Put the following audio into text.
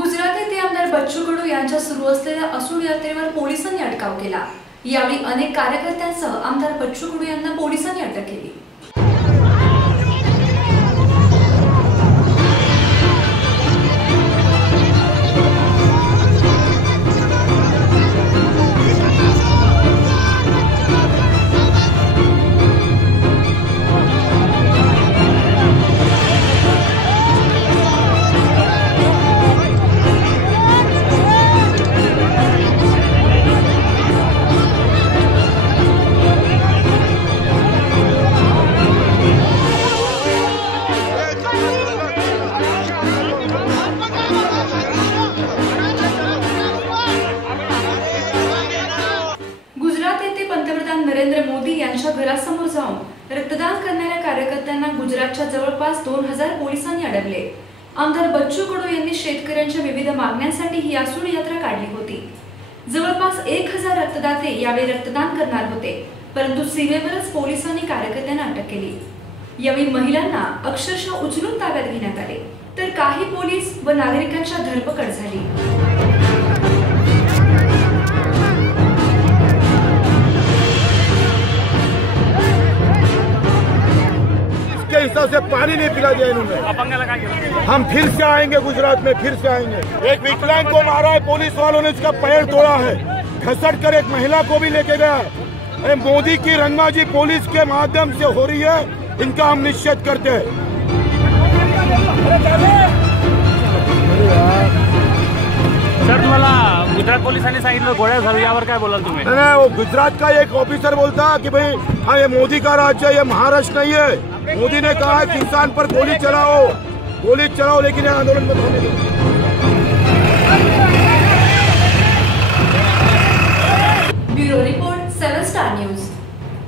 गुजरात येथे आमदार बच्चू कडू यांच्या सुरू असलेल्या असूड यात्रेवर पोलिसांनी अटकाव केला। यावेळी अनेक कार्यकर्त्यांसह आमदार बच्चू कडू यांना पोलिसांनी अटक केली। पंतप्रधान नरेंद्र मोदी यांच्या घरासमोर जाऊन रक्तदान करणाऱ्या कार्यकर्त्यांना गुजरातच्या जवळपास 2000 पोलिसांनी अडवले। आमदार बच्चू कडू यांनी शेतकऱ्यांच्या विविध मागण्यांसाठी ही आसूड यात्रा काढली होती। जवळपास 1000 रक्तदाते यावेळी रक्तदान करणार होते, परंतु सीमेवरच पोलिसांनी कार्यकर्त्यांना अटक केली। यावेळी महिलांना अक्षरशः उचलून ताब्यात घेण्यात आले, तर काही पोलीस व नागरिकांच्या धरपकड झाली। के हिसाब से पानी नहीं पिला दिया इन्होंने। हम फिर से आएंगे, गुजरात में फिर से आएंगे। एक विकलांग को मारा है, पुलिस वालों ने उसका पैर तोड़ा है, घसट कर एक महिला को भी लेके गया है। मोदी की रंगबाजी पुलिस के माध्यम से हो रही है, इनका हम निश्चित करते हैं। सर, तुम्हाला गुजरात पोलिसांनी सांगितलं गोळ्या झाल्या, यावर काय बोलाल तुम्ही? नहीं, वो गुजरात का एक ऑफिसर बोलता कि भाई हाँ ये मोदी का राज्य है, ये महाराष्ट्र नहीं है। मोदी ने कहा कि इंसान पर गोली चलाओ, लेकिन ये आंदोलन मत होने दो। Bureau report 7 star news.